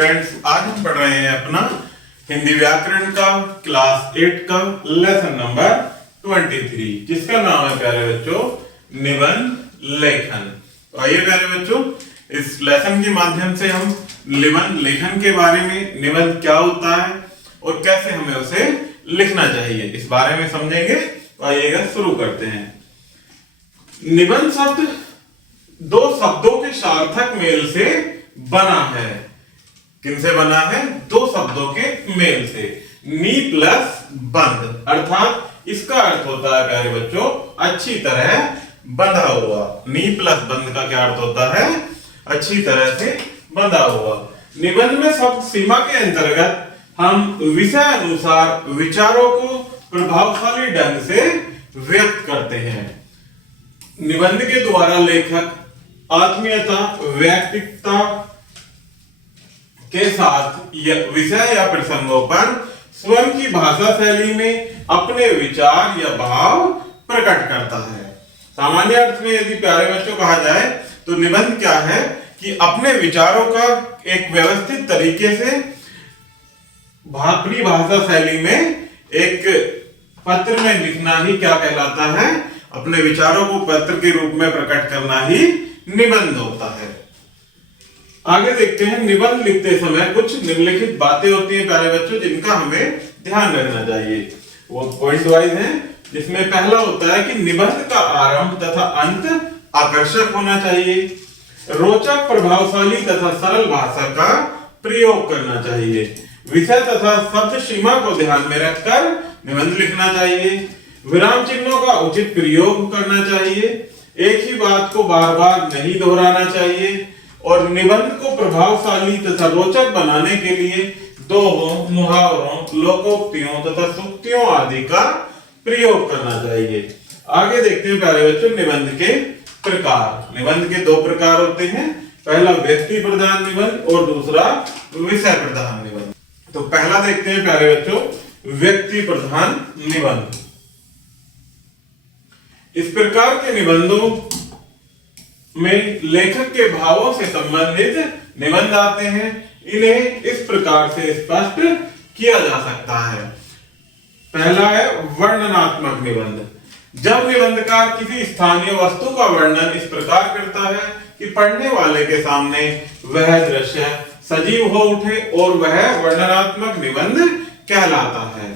Students, आज हम पढ़ रहे हैं अपना हिंदी व्याकरण का क्लास 8 का लेसन नंबर 23, जिसका नाम है प्यारे बच्चों निबंध लेखन। तो आइए प्यारे बच्चों, इस लेसन के माध्यम से हम निबंध लेखन के बारे में, निबंध क्या होता है और कैसे हमें उसे लिखना चाहिए, इस बारे में समझेंगे। तो आइएगा शुरू करते हैं। निबंध शब्द दो शब्दों के सार्थक मेल से बना है। किनसे बना है? दो शब्दों के मेल से। नी प्लस बंध, अर्थात इसका अर्थ होता है प्यारे बच्चों अच्छी तरह बंधा हुआ। नी प्लस बंध का क्या अर्थ होता है? अच्छी तरह से बंधा हुआ। निबंध में शब्द सीमा के अंतर्गत हम विषय अनुसार विचारों को प्रभावशाली ढंग से व्यक्त करते हैं। निबंध के द्वारा लेखक आत्मीयता, व्यक्तित्वता के साथ विषय या प्रसंगों पर स्वयं की भाषा शैली में अपने विचार या भाव प्रकट करता है। सामान्य अर्थ में यदि प्यारे बच्चों कहा जाए तो निबंध क्या है कि अपने विचारों का एक व्यवस्थित तरीके से अपनी भाषा शैली में एक पत्र में लिखना ही क्या कहलाता है? अपने विचारों को पत्र के रूप में प्रकट करना ही निबंध होता है। आगे देखते हैं, निबंध लिखते समय कुछ निम्नलिखित बातें होती हैं प्यारे बच्चों जिनका हमें ध्यान रखना चाहिए। वो पॉइंट वाइज हैं, जिसमें पहला होता है कि निबंध का आरंभ तथा अंत आकर्षक होना चाहिए। रोचक, प्रभावशाली तथा सरल भाषा का प्रयोग करना चाहिए। विषय तथा शब्द सीमा को ध्यान में रखकर निबंध लिखना चाहिए। विराम चिन्हों का उचित प्रयोग करना चाहिए। एक ही बात को बार बार नहीं दोहराना चाहिए और निबंध को प्रभावशाली तथा रोचक बनाने के लिए दोहों, मुहावरों, लोकोक्तियों तथा सूक्तियों आदि का प्रयोग करना चाहिए। आगे देखते हैं प्यारे बच्चों निबंध के प्रकार। निबंध के दो प्रकार होते हैं, पहला व्यक्ति प्रधान निबंध और दूसरा विषय प्रधान निबंध। तो पहला देखते हैं प्यारे बच्चों व्यक्ति प्रधान निबंध। इस प्रकार के निबंधों में लेखक के भावों से संबंधित निबंध आते हैं। इन्हें इस प्रकार से स्पष्ट किया जा सकता है। पहला है वर्णनात्मक निबंध। जब निबंधकार किसी स्थानीय वस्तु का वर्णन इस प्रकार करता है कि पढ़ने वाले के सामने वह दृश्य सजीव हो उठे और वह वर्णनात्मक निबंध कहलाता है।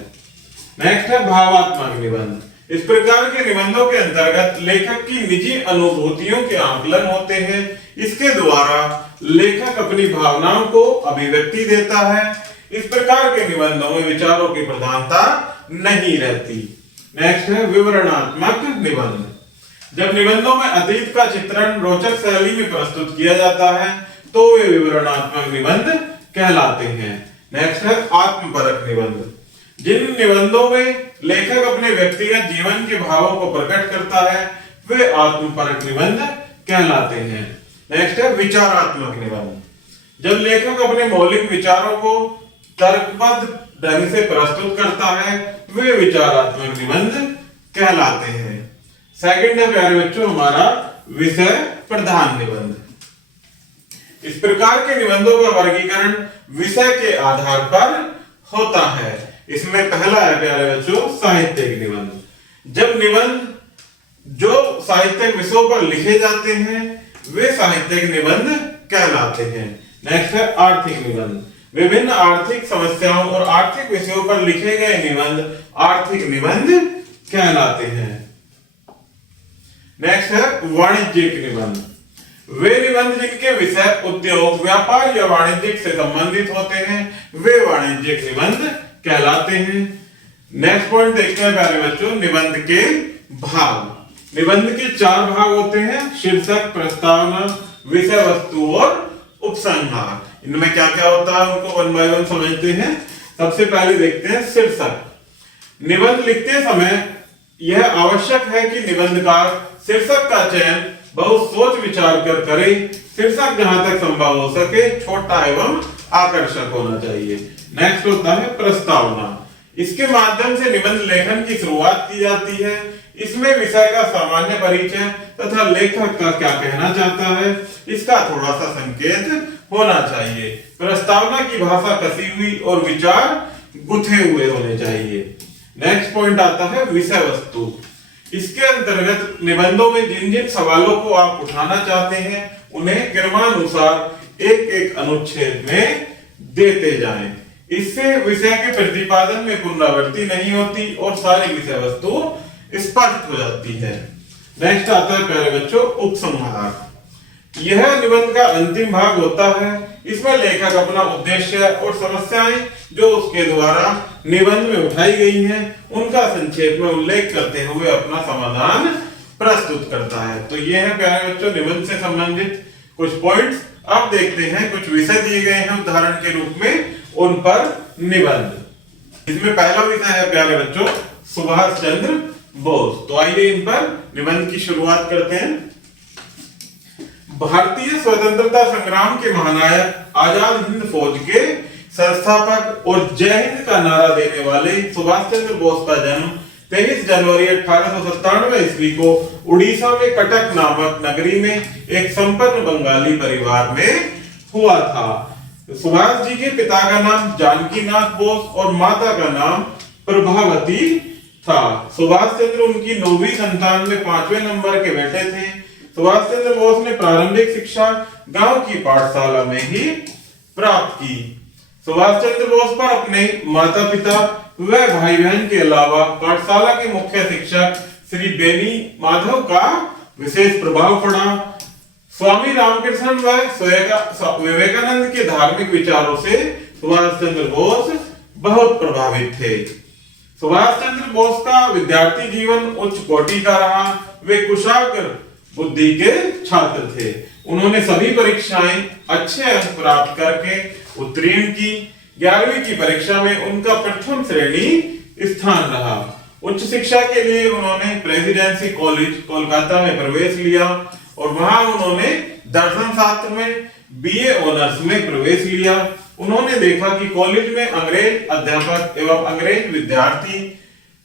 नेक्स्ट है भावात्मक निबंध। इस प्रकार के निबंधों के अंतर्गत लेखक की निजी अनुभूतियों के आकलन होते हैं। इसके द्वारा लेखक अपनी भावनाओं को अभिव्यक्ति देता है। इस प्रकार के निबंधों में विचारों की प्रधानता नहीं रहती। नेक्स्ट है विवरणात्मक निबंध। जब निबंधों में अतीत का चित्रण रोचक शैली में प्रस्तुत किया जाता है तो वे विवरणात्मक निबंध कहलाते हैं। नेक्स्ट है आत्मपरक निबंध। जिन निबंधों में लेखक अपने व्यक्तिगत जीवन के भावों को प्रकट करता है वे आत्मपरक निबंध कहलाते हैं। नेक्स्ट है विचारात्मक निबंध। जब लेखक अपने मौलिक विचारों को तर्कबद्ध ढंग से प्रस्तुत करता है वे विचारात्मक निबंध कहलाते हैं। सेकंड है प्यारे बच्चों हमारा विषय प्रधान निबंध। इस प्रकार के निबंधों का वर्गीकरण विषय के आधार पर होता है। इसमें पहला है प्यारे बच्चों साहित्यिक निबंध। जब निबंध जो साहित्यिक विषयों पर लिखे जाते हैं वे साहित्यिक निबंध कहलाते हैं। नेक्स्ट है आर्थिक निबंध। विभिन्न आर्थिक समस्याओं और आर्थिक विषयों पर लिखे गए निबंध आर्थिक निबंध कहलाते हैं। नेक्स्ट है वाणिज्यिक निबंध। वे निबंध जिनके विषय उद्योग, व्यापार या वाणिज्यिक से संबंधित होते हैं वे वाणिज्यिक निबंध कहलाते हैं। नेक्स्ट पॉइंट देखते हैं प्यारे बच्चों निबंध के भाग। निबंध के चार भाग होते हैं, शीर्षक, प्रस्तावना, विषय वस्तु और उपसंहार। इनमें क्या क्या होता है उनको वन बाय वन समझते हैं। सबसे पहले देखते हैं शीर्षक। निबंध लिखते समय यह आवश्यक है कि निबंधकार शीर्षक का चयन बहुत सोच विचार कर करे। शीर्षक जहां तक संभव हो सके छोटा एवं आकर्षक होना चाहिए। नेक्स्ट होता है प्रस्तावना। इसके माध्यम से निबंध लेखन की शुरुआत की जाती है। इसमें विषय का सामान्य परिचय तथा लेखक का क्या कहना चाहता है इसका थोड़ा सा संकेत होना चाहिए। प्रस्तावना की भाषा कसी हुई और विचार गुथे हुए होने चाहिए। नेक्स्ट पॉइंट आता है विषय वस्तु। इसके अंतर्गत निबंधों में जिन जिन सवालों को आप उठाना चाहते हैं उन्हें क्रमानुसार एक एक अनुच्छेद में देते जाएं। इससे विषय के प्रतिपादन में पुनरावृत्ति नहीं होती और सारी विषय वस्तु स्पष्ट हो जाती है। नेक्स्ट आता है प्यारे बच्चों उपसंहार। यह निबंध का अंतिम भाग होता है। इसमें लेखक अपना उद्देश्य और समस्याएं जो उसके द्वारा निबंध में उठाई गई हैं उनका संक्षेप में उल्लेख करते हुए अपना समाधान प्रस्तुत करता है। तो ये है प्यारे बच्चों निबंध से संबंधित कुछ पॉइंट्स। अब देखते हैं कुछ विषय दिए गए हैं उदाहरण के रूप में, उन पर निबंध। इसमें पहला विषय है प्यारे बच्चों सुभाष चंद्र बोस। तो आइए इन पर निबंध की शुरुआत करते हैं। भारतीय स्वतंत्रता संग्राम के महानायक, आजाद हिंद फौज के संस्थापक और जय हिंद का नारा देने वाले सुभाष चंद्र बोस का जन्म 23 जनवरी 1897 ईस्वी को उड़ीसा में कटक नामक नगरी में एक संपन्न बंगाली परिवार में हुआ था। सुभाष जी के पिता का नाम जानकीनाथ बोस और माता का नाम प्रभावती था। सुभाष चंद्र उनकी 9वीं संतान में 5वें नंबर के बेटे थे। सुभाष चंद्र बोस ने प्रारंभिक शिक्षा गांव की पाठशाला में ही प्राप्त की। सुभाष चंद्र बोस पर अपने माता पिता व भाई बहन के अलावा पाठशाला के मुख्य शिक्षक श्री बेनी माधव का विशेष प्रभाव पड़ा। स्वामी रामकृष्ण व विवेकानंद के धार्मिक विचारों से सुभाष चंद्र बोस बहुत प्रभावित थे। सुभाष चंद्र बोस का विद्यार्थी जीवन उच्च कोटि का रहा। वे कुशाग्र बुद्धि के छात्र थे। उन्होंने सभी परीक्षाएं अच्छे अंक प्राप्त करके उत्तीर्ण की। 11वीं की परीक्षा में उनका प्रथम श्रेणी स्थान रहा। उच्च शिक्षा के लिए उन्होंने प्रेसिडेंसी कॉलेज कोलकाता में प्रवेश लिया और वहां उन्होंने दर्शन शास्त्र में बीए ऑनर्स में प्रवेश लिया। उन्होंने देखा कि कॉलेज में अंग्रेज अध्यापक एवं अंग्रेज विद्यार्थी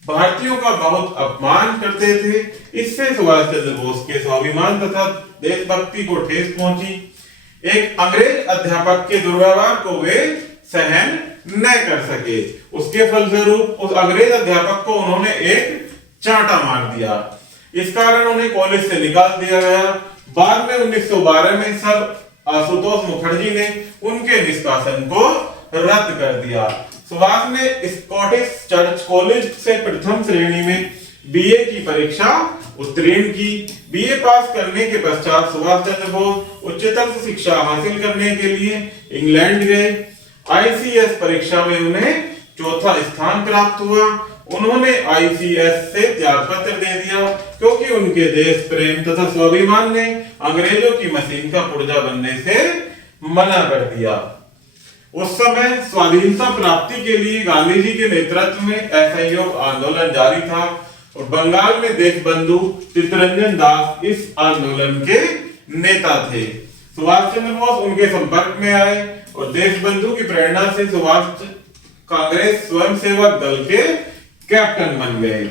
भारतीयों का बहुत अपमान करते थे। इससे सुभाष चंद्र बोस के स्वाभिमान तथा देशभक्ति को ठेस पहुंची। एक अंग्रेज अध्यापक के दुर्व्यवहार को वे सहन न कर सके। उसके फलस्वरूप उस अंग्रेज अध्यापक को उन्होंने एक चांटा मार दिया। इस कारण उन्हें कॉलेज से निकाल दिया गया। बाद में 1912 में सर आशुतोष मुखर्जी ने उनके निष्कासन को रद्द कर दिया। सुभाष ने स्कॉटिश चर्च कॉलेज से प्रथम श्रेणी में बीए की परीक्षा उत्तीर्ण की। बीए पास करने के पश्चात सुभाष चंद्र बोस उच्चतर शिक्षा हासिल करने के लिए इंग्लैंड गए। आईसीएस परीक्षा में उन्हें चौथा स्थान प्राप्त हुआ। उन्होंने आईसीएस से त्यागपत्र दे दिया क्योंकि उनके देश प्रेम तथा स्वाभिमान ने अंग्रेजों की मशीन का पुर्जा बनने से मना कर दिया। उस समय स्वाधीनता प्राप्ति के लिए गांधी जी के नेतृत्व में असहयोग आंदोलन जारी था और बंगाल में देशबंधु चित्तरंजन दास इस आंदोलन के नेता थे। सुभाष चंद्र बोस उनके संपर्क में आए और देशबंधु की प्रेरणा से सुभाष कांग्रेस स्वयंसेवक दल के कैप्टन बन गए।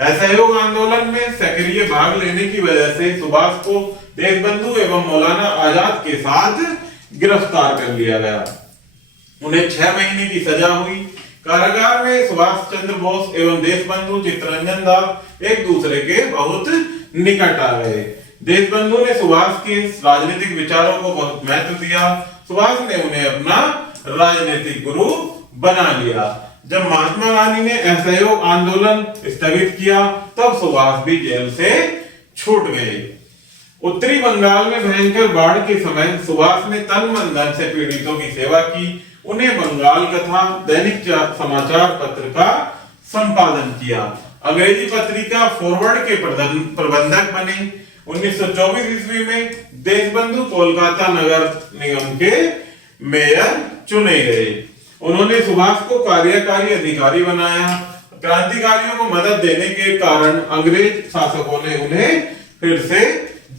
असहयोग आंदोलन में सक्रिय भाग लेने की वजह से सुभाष को देशबंधु एवं मौलाना आजाद के साथ गिरफ्तार कर लिया गया। उन्हें 6 महीने की सजा हुई। कारागार में सुभाष चंद्र बोस एवं देशबंधु चित्तरंजन दास एक दूसरे के बहुत निकट आ गए। देशबंधु ने सुभाष के राजनीतिक विचारों को बहुत महत्व दिया। सुभाष ने उन्हें अपना राजनीतिक गुरु बना लिया। जब महात्मा गांधी ने असहयोग आंदोलन स्थगित किया तब सुभाष भी जेल से छूट गए। उत्तरी बंगाल में भयंकर बाढ़ के समय सुभाष ने तन मन धन से पीड़ितों की सेवा की। उन्हें बंगाल कथा दैनिक समाचार पत्र का संपादन किया। अंग्रेजी पत्रिका फॉरवर्ड के प्रबंधक बने। 1924 ईस्वी में देशबंधु कोलकाता नगर निगम के मेयर चुने गए। उन्होंने सुभाष को कार्यकारी अधिकारी बनाया। क्रांतिकारियों को मदद देने के कारण अंग्रेज शासकों ने उन्हें फिर से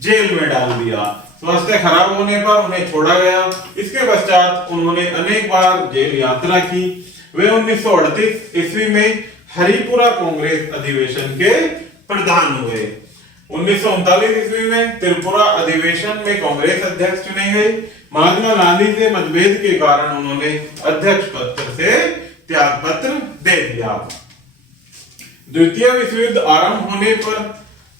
जेल में डाल दिया। स्वास्थ्य खराब होने पर उन्हें छोड़ा गया। इसके पश्चात उन्होंने अनेक बार जेल यात्रा की। वे 1938 ईस्वी में हरिपुरा कांग्रेस अधिवेशन के प्रधान हुए। 1939 ईस्वी में त्रिपुरा अधिवेशन में कांग्रेस अध्यक्ष चुने गए। महात्मा गांधी से मतभेद के कारण उन्होंने अध्यक्ष पद से त्याग पत्र दे दिया। द्वितीय विश्व युद्ध आरंभ होने पर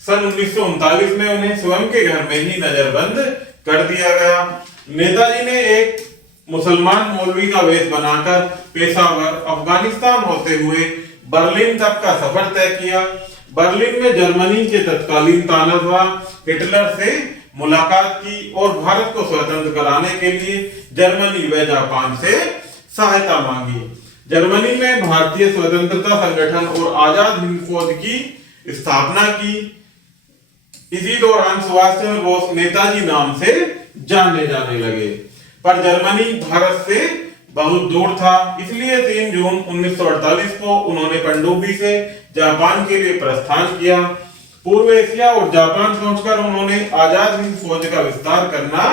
सन 1939 में उन्हें स्वयं के घर में ही नजरबंद कर दिया गया। नेताजी ने एक मुसलमान मौलवी का वेश बनाकर पेशावर अफगानिस्तान होते हुए बर्लिन तक का सफर तय किया। बर्लिन में जर्मनी के तत्कालीन तानाशाह हिटलर से मुलाकात की और भारत को स्वतंत्र कराने के लिए जर्मनी व जापान से सहायता मांगी। जर्मनी में भारतीय स्वतंत्रता संगठन और आजाद हिंद फौज की स्थापना की। इसी दौरान सुभाष चंद्र बोस नेताजी नाम से जाने जाने लगे, पर जर्मनी भारत से बहुत दूर था, इसलिए 3 जून 1948 को उन्होंने पनडुब्बी से जापान के लिए प्रस्थान किया। पूर्व एशिया और जापान पहुंचकर उन्होंने आजाद हिंद फौज का विस्तार करना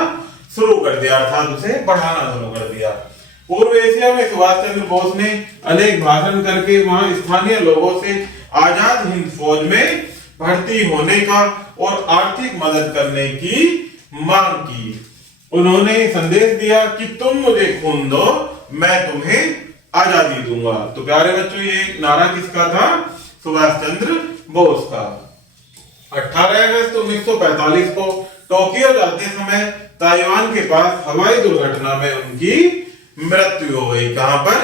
शुरू कर दिया, अर्थात उसे बढ़ाना शुरू कर दिया। पूर्व एशिया में सुभाष चंद्र बोस ने अनेक भाषण करके वहां स्थानीय लोगों से आजाद हिंद फौज में भर्ती होने का और आर्थिक मदद करने की मांग की। उन्होंने संदेश दिया कि तुम मुझे खून दो, मैं तुम्हें आजादी दूंगा। तो प्यारे बच्चों, ये नारा किसका था? सुभाष चंद्र बोस का। 18 अगस्त 1945 को टोक्यो जाते समय ताइवान के पास हवाई दुर्घटना में उनकी मृत्यु हो गई। कहां पर?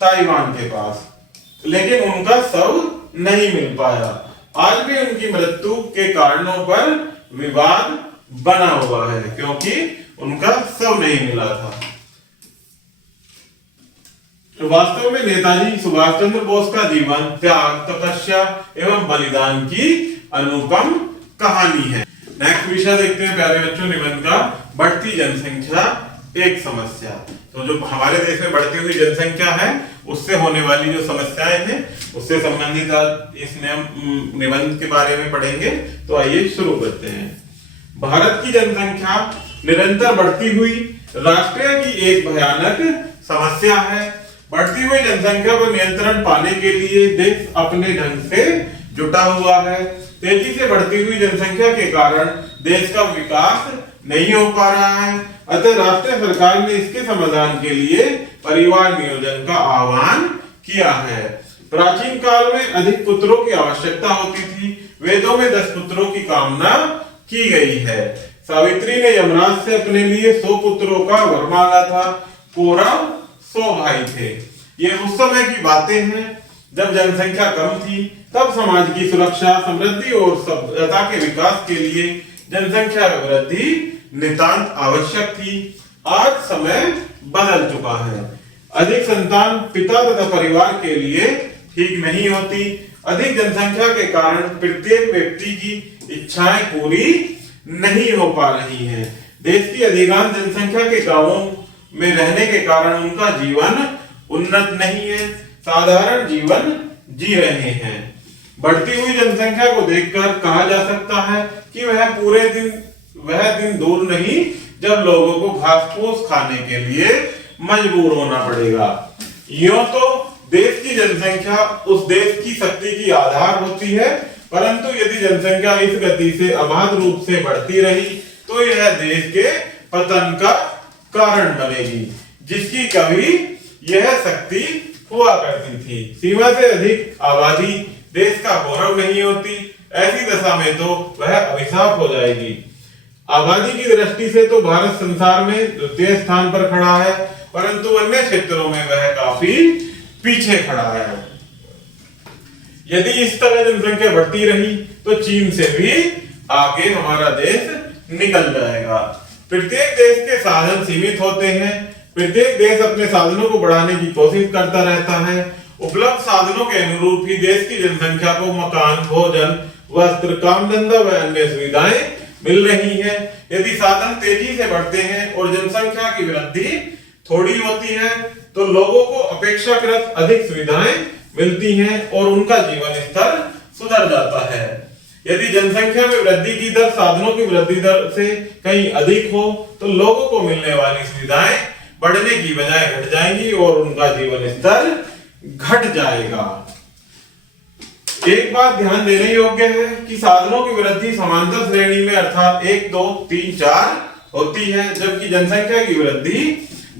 ताइवान के पास। लेकिन उनका शव नहीं मिल पाया। आज भी उनकी मृत्यु के कारणों पर विवाद बना हुआ है, क्योंकि उनका शव नहीं मिला था। वास्तव में नेताजी सुभाष चंद्र बोस का जीवन त्याग, तपस्या एवं बलिदान की अनुपम कहानी है। नेक्स्ट विषय देखते हैं प्यारे बच्चों, निबंध का बढ़ती जनसंख्या एक समस्या। तो जो हमारे देश में बढ़ती हुई जनसंख्या है, उससे होने वाली जो समस्याएं हैं, उससे संबंधित आज इस निबंध के बारे में पढ़ेंगे। तो आइए शुरू करते हैं। भारत की जनसंख्या निरंतर बढ़ती हुई राष्ट्र की एक भयानक समस्या है। बढ़ती हुई जनसंख्या पर नियंत्रण पाने के लिए देश अपने ढंग से जुटा हुआ है। तेजी से बढ़ती हुई जनसंख्या के कारण देश का विकास नहीं हो पा रहा है। अतः राष्ट्रीय सरकार ने इसके समाधान के लिए परिवार नियोजन का आह्वान किया है। प्राचीन काल में अधिक पुत्रों की आवश्यकता होती थी। वेदों में 10 पुत्रों की कामना की गई है। सावित्री ने यमराज से अपने लिए 100 पुत्रों का वर मांगा था। कौरव 100 भाई थे। ये उस समय की बातें हैं जब जनसंख्या कम थी। तब समाज की सुरक्षा, समृद्धि और सभ्यता के विकास के लिए जनसंख्या वृद्धि नितांत आवश्यक थी। आज समय बदल चुका है। अधिक संतान पिता तथा परिवार के लिए ठीक नहीं होती। अधिक जनसंख्या के कारण प्रत्येक व्यक्ति की इच्छाएं पूरी नहीं हो पा रही हैं। देश की अधिकांश जनसंख्या के गांवों में रहने के कारण उनका जीवन उन्नत नहीं है, साधारण जीवन जी रहे हैं। बढ़ती हुई जनसंख्या को देखकर कहा जा सकता है कि वह दिन दूर नहीं जब लोगों को घास फूस खाने के लिए मजबूर होना पड़ेगा। यूं तो देश की जनसंख्या उस देश की शक्ति की आधार होती है, परंतु यदि जनसंख्या इस गति से अबाध रूप से बढ़ती रही तो यह देश के पतन का कारण बनेगी, जिसकी कभी यह शक्ति हुआ करती थी। सीमा से अधिक आबादी देश का गौरव नहीं होती। ऐसी दशा में तो वह अभिशाप हो जाएगी। आबादी की दृष्टि से तो भारत संसार में द्वितीय स्थान पर खड़ा है, परंतु अन्य क्षेत्रों में वह काफी पीछे खड़ा है। यदि इस तरह जनसंख्या बढ़ती रही तो चीन से भी आगे हमारा देश निकल जाएगा। प्रत्येक देश के साधन सीमित होते हैं। प्रत्येक देश अपने साधनों को बढ़ाने की कोशिश करता रहता है। उपलब्ध साधनों के अनुरूप ही देश की जनसंख्या को मकान, भोजन, वस्त्र, काम धंधा व अन्य सुविधाएं मिल रही है। यदि साधन तेजी से बढ़ते हैं और जनसंख्या की वृद्धि थोड़ी होती है तो लोगों को अपेक्षाकृत अधिक सुविधाएं मिलती हैं और उनका जीवन स्तर सुधर जाता है। यदि जनसंख्या में वृद्धि की दर साधनों की वृद्धि दर से कहीं अधिक हो तो लोगों को मिलने वाली सुविधाएं बढ़ने की बजाय घट जाएंगी और उनका जीवन स्तर घट जाएगा। एक बात ध्यान देने योग्य है कि साधनों की वृद्धि समांतर श्रेणी में अर्थात 1 2 3 4 होती है, जबकि जनसंख्या की वृद्धि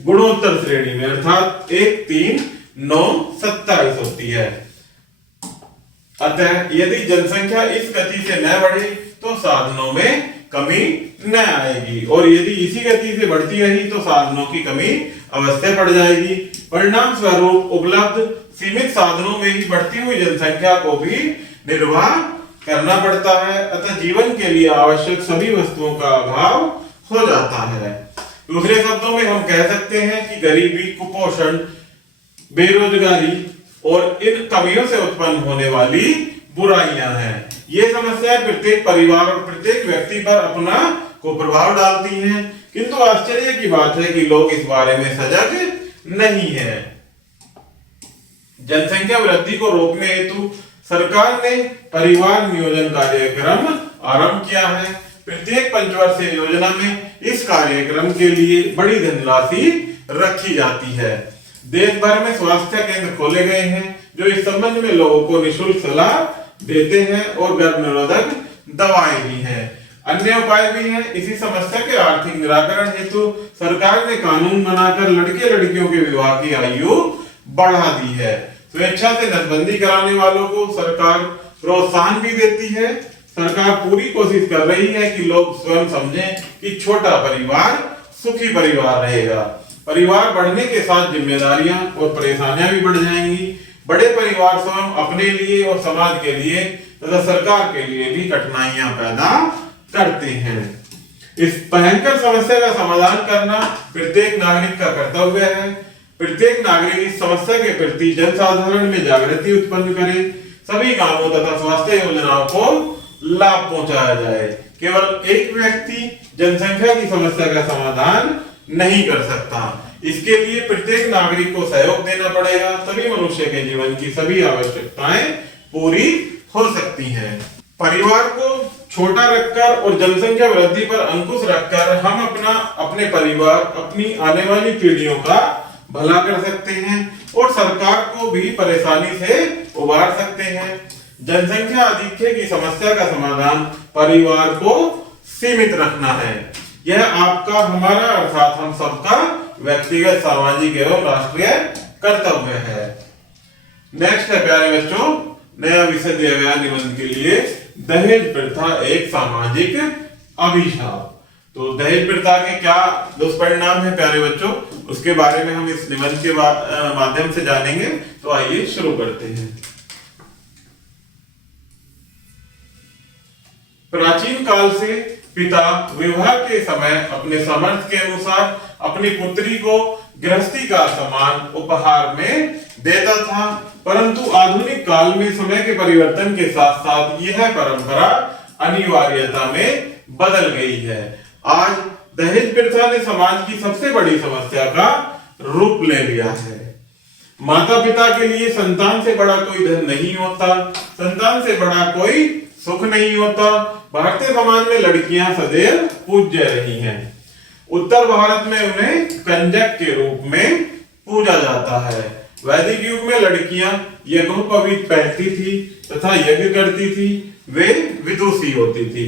गुणोत्तर श्रेणी में अर्थात 1 3 9 27 होती है। अतः यदि जनसंख्या इस गति से न बढ़े तो साधनों में कमी न आएगी, और यदि इसी गति से बढ़ती रही तो साधनों की कमी अवश्य पड़ जाएगी। परिणाम स्वरूप उपलब्ध सीमित साधनों में ही बढ़ती हुई जनसंख्या को भी निर्वाह करना पड़ता है, अतः जीवन के लिए आवश्यक सभी वस्तुओं का अभाव हो जाता है। दूसरे शब्दों में हम कह सकते हैं कि गरीबी, कुपोषण, बेरोजगारी और इन कमियों से उत्पन्न होने वाली बुराइयां हैं। ये समस्याएं प्रत्येक परिवार और प्रत्येक व्यक्ति पर अपना को प्रभाव डालती हैं, किंतु आश्चर्य की बात है कि लोग इस बारे में सजग नहीं है। जनसंख्या वृद्धि को रोकने हेतु सरकार ने परिवार नियोजन कार्यक्रम आरंभ किया है। प्रत्येक पंचवर्षीय योजना में इस कार्यक्रम के लिए बड़ी धनराशि रखी जाती है। देश भर में स्वास्थ्य केंद्र खोले गए हैं जो इस संबंध में लोगों को निःशुल्क सलाह देते हैं और गर्भ निरोधक दवाएं भी हैं। अन्य उपाय भी हैं। इसी समस्या के आर्थिक निराकरण हेतु सरकार ने कानून बनाकर लड़के लड़कियों के विवाह की आयु बढ़ा दी है। स्वेच्छा से नसबंदी कराने वालों को सरकार प्रोत्साहन भी देती है। सरकार पूरी कोशिश कर रही है कि लोग स्वयं समझें कि छोटा परिवार सुखी परिवार रहेगा। परिवार बढ़ने के साथ जिम्मेदारियां और परेशानियां भी बढ़ जाएंगी। बड़े परिवार स्वयं अपने लिए और समाज के लिए तथा सरकार के लिए भी कठिनाइयां पैदा करते हैं। इस भयंकर समस्या का समाधान करना प्रत्येक नागरिक का कर्तव्य है। प्रत्येक नागरिक इस समस्या के प्रति जनसाधारण में जागृति उत्पन्न करे। सभी गांवों तथा स्वास्थ्य योजनाओं को लाभ पहुंचाया जाए। केवल एक व्यक्ति जनसंख्या की समस्या का समाधान नहीं कर सकता। इसके लिए प्रत्येक नागरिक को सहयोग देना पड़ेगा, तभी मनुष्य के जीवन की सभी आवश्यकताएं पूरी हो सकती हैं। परिवार को छोटा रखकर और जनसंख्या वृद्धि पर अंकुश रखकर हम अपने परिवार, अपनी आने वाली पीढ़ियों का भला कर सकते हैं और सरकार को भी परेशानी से उबार सकते हैं। जनसंख्या अधिक्य की समस्या का समाधान परिवार को सीमित रखना है। यह आपका, हमारा अर्थात हम सबका व्यक्तिगत, सामाजिक एवं राष्ट्रीय कर्तव्य है। नेक्स्ट है प्यारे बच्चों, नया विषय दिया गया निबंध के लिए, दहेज प्रथा एक सामाजिक अभिशाप। तो दहेज प्रथा के क्या दुष्परिणाम है प्यारे बच्चों, उसके बारे में हम इस निबंध के माध्यम से जानेंगे। तो आइए शुरू करते हैं। प्राचीन काल से पिता विवाह के समय अपने सामर्थ्य के अनुसार अपनी पुत्री को गृहस्थी का सामान उपहार में देता था, परंतु आधुनिक काल में समय के परिवर्तन के साथ साथ यह परंपरा अनिवार्यता में बदल गई है। आज दहेज प्रथा ने समाज की सबसे बड़ी समस्या का रूप ले लिया है। माता पिता के लिए संतान से बड़ा कोई धन नहीं होता, संतान से बड़ा कोई सुख नहीं होता। भारतीय समाज में लड़कियां सदैव पूज्य रही हैं। उत्तर भारत में उन्हें कंजक के रूप में पूजा जाता है। वैदिक युग में लड़कियां यज्ञोपवीत पहनती थी तथा यज्ञ करती थी। वे विदुषी होती थी।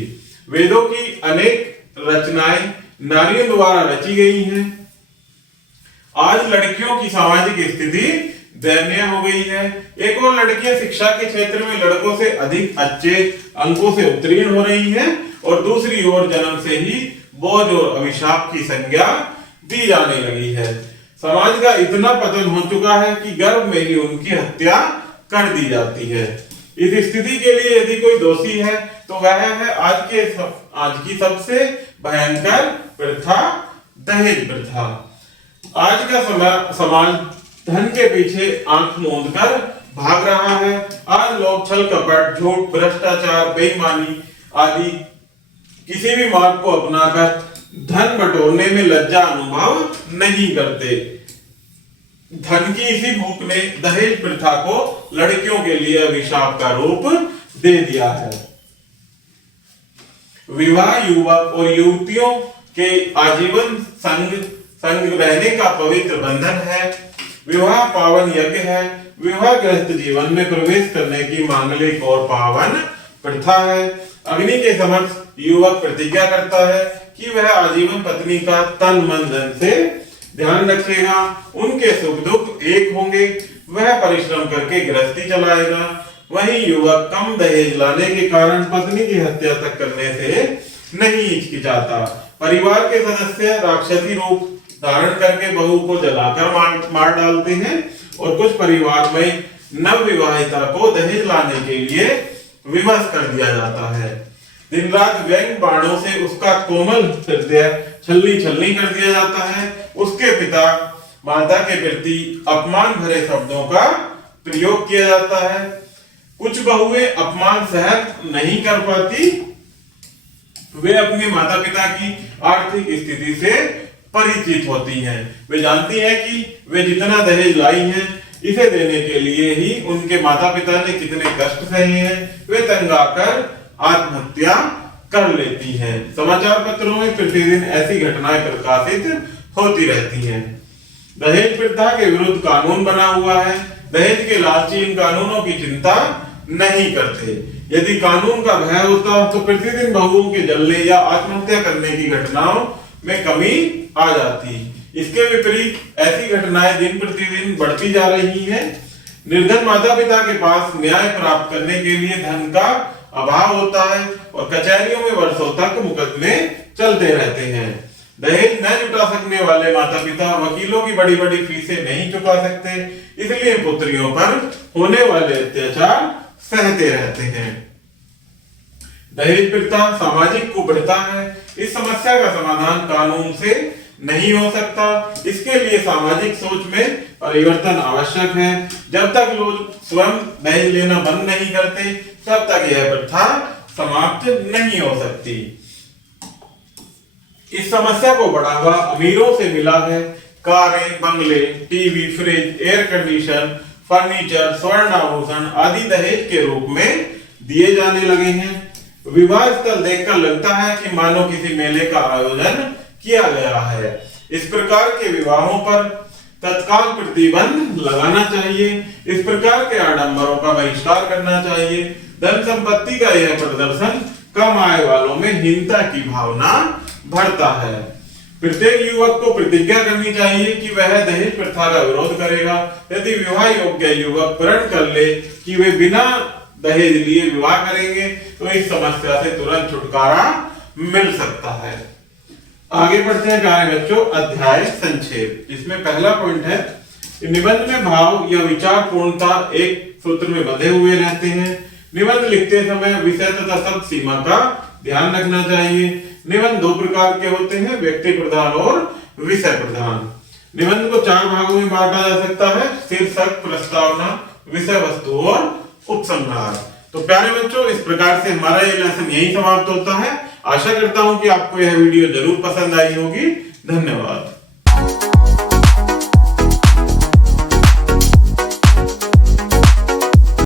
वेदों की अनेक रचनाएं नारियों द्वारा रची गई हैं। आज लड़कियों की सामाजिक स्थिति दयनीय हो गई है। एक और लड़कियां शिक्षा के क्षेत्र में लड़कों से अधिक अच्छे अंकों से उत्तीर्ण हो रही हैं और दूसरी ओर जन्म से ही बोझ और अभिशाप की संज्ञा दी जाने लगी है। समाज का इतना पतन हो चुका है कि गर्भ में ही उनकी हत्या कर दी जाती है। इस स्थिति के लिए यदि कोई दोषी है तो वह है आज की सबसे भयंकर प्रथा, दहेज प्रथा। आज का समाज धन के पीछे आंख मूंद कर भाग रहा है। आज लोग छल कपट, झूठ, भ्रष्टाचार, बेईमानी आदि किसी भी मार्ग को अपनाकर धन बटोरने में लज्जा अनुभव नहीं करते। धन की इसी भूख ने दहेज प्रथा को लड़कियों के लिए अभिशाप का रूप दे दिया है। विवाह युवक और युवतियों के आजीवन संग रहने का पवित्र बंधन है। विवाह पावन यज्ञ है। विवाहग्रस्त जीवन में प्रवेश करने की मांगलिक और पावन प्रथा है। अग्नि के समक्ष युवक प्रतिज्ञा करता है कि वह आजीवन पत्नी का तन मन धन से ध्यान रखेगा, उनके सुख दुख एक होंगे, वह परिश्रम करके गृहस्थी चलाएगा। वहीं युवक कम दहेज लाने के कारण पत्नी की हत्या तक करने से नहीं हिचकिचाता। परिवार के सदस्य राक्षसी रूप धारण करके बहू को जलाकर मार डालते हैं और कुछ परिवार में नव विवाहिता को दहेज लाने के लिए विवश कर दिया जाता है। दिन रात व्यंग बाणों से उसका कोमल हृदय छलनी छलनी कर दिया जाता है। उसके पिता माता के प्रति अपमान भरे शब्दों का प्रयोग किया जाता है। कुछ बहुएं अपमान सहन नहीं कर पाती, वे अपने माता पिता की आर्थिक स्थिति से परिचित होती हैं। वे जानती हैं कि वे जितना दहेज लाई हैं, इसे देने के लिए ही उनके माता पिता ने कितने कष्ट सहे हैं। वे तंग आकर आत्महत्या कर लेती हैं। समाचार पत्रों में प्रतिदिन ऐसी घटनाएं प्रकाशित होती रहती हैं। दहेज प्रथा के विरुद्ध कानून बना हुआ है। दहेज के लालची इन कानूनों की चिंता नहीं करते। यदि कानून का भय होता तो प्रतिदिन बहुओं के जलने या आत्महत्या करने की घटनाओं में कमी आ जाती। इसके विपरीत ऐसी घटनाएं दिन प्रतिदिन बढ़ती जा रही हैं। निर्धन माता पिता के पास न्याय प्राप्त करने के लिए धन का अभाव होता है और कचहरियों में वर्षों तक मुकदमे चलते रहते हैं। दहेज न जुटा सकने वाले माता पिता वकीलों की बड़ी बड़ी फीसें नहीं चुका सकते, इसलिए पुत्रियों पर होने वाले अत्याचार सहते रहते हैं। दहेज प्रथा सामाजिक कुप्रथा है। इस समस्या का समाधान कानून से नहीं हो सकता। इसके लिए सामाजिक सोच में परिवर्तन आवश्यक है। जब तक लोग स्वयं दहेज लेना बंद नहीं करते, तब तक यह प्रथा समाप्त नहीं हो सकती। इस समस्या को बढ़ावा अमीरों से मिला है। कारें, बंगले, TV, fridge, air condition, furniture, स्वर्ण आभूषण आदि दहेज के रूप में दिए जाने लगे हैं। विवाह स्थल देखकर लगता है कि मानो किसी मेले का आयोजन किया गया है। इस प्रकार के विवाहों पर तत्काल प्रतिबंध लगाना चाहिए। इस प्रकार के आडंबरों का बहिष्कार करना चाहिए। धन संपत्ति का यह प्रदर्शन कम आय वालों में हीनता की भावना भरता है। प्रत्येक युवक को प्रतिज्ञा करनी चाहिए कि वह दहेज प्रथा का विरोध करेगा। यदि विवाह योग्य युवक प्रण कर ले कि वे बिना दहेज लिए विवाह करेंगे तो इस समस्या से तुरंत छुटकारा मिल सकता है। आगे बढ़ते हैं प्यारे बच्चों, अध्याय संक्षेप। इसमें पहला पॉइंट है, निबंध में भाव या विचार पूर्णता एक सूत्र में बंधे हुए रहते हैं। निबंध लिखते समय विषय तथा शब्द सीमा का ध्यान रखना चाहिए। निबंध दो प्रकार के होते हैं, व्यक्ति प्रधान और विषय प्रधान। निबंध को चार भागों में बांटा जा सकता है, शीर्षक, प्रस्तावना, विषय वस्तु और उपसंहार। तो प्यारे बच्चों, इस प्रकार से हमारा ये लेसन यही समाप्त होता है। आशा करता हूं कि आपको यह वीडियो जरूर पसंद आई होगी। धन्यवाद।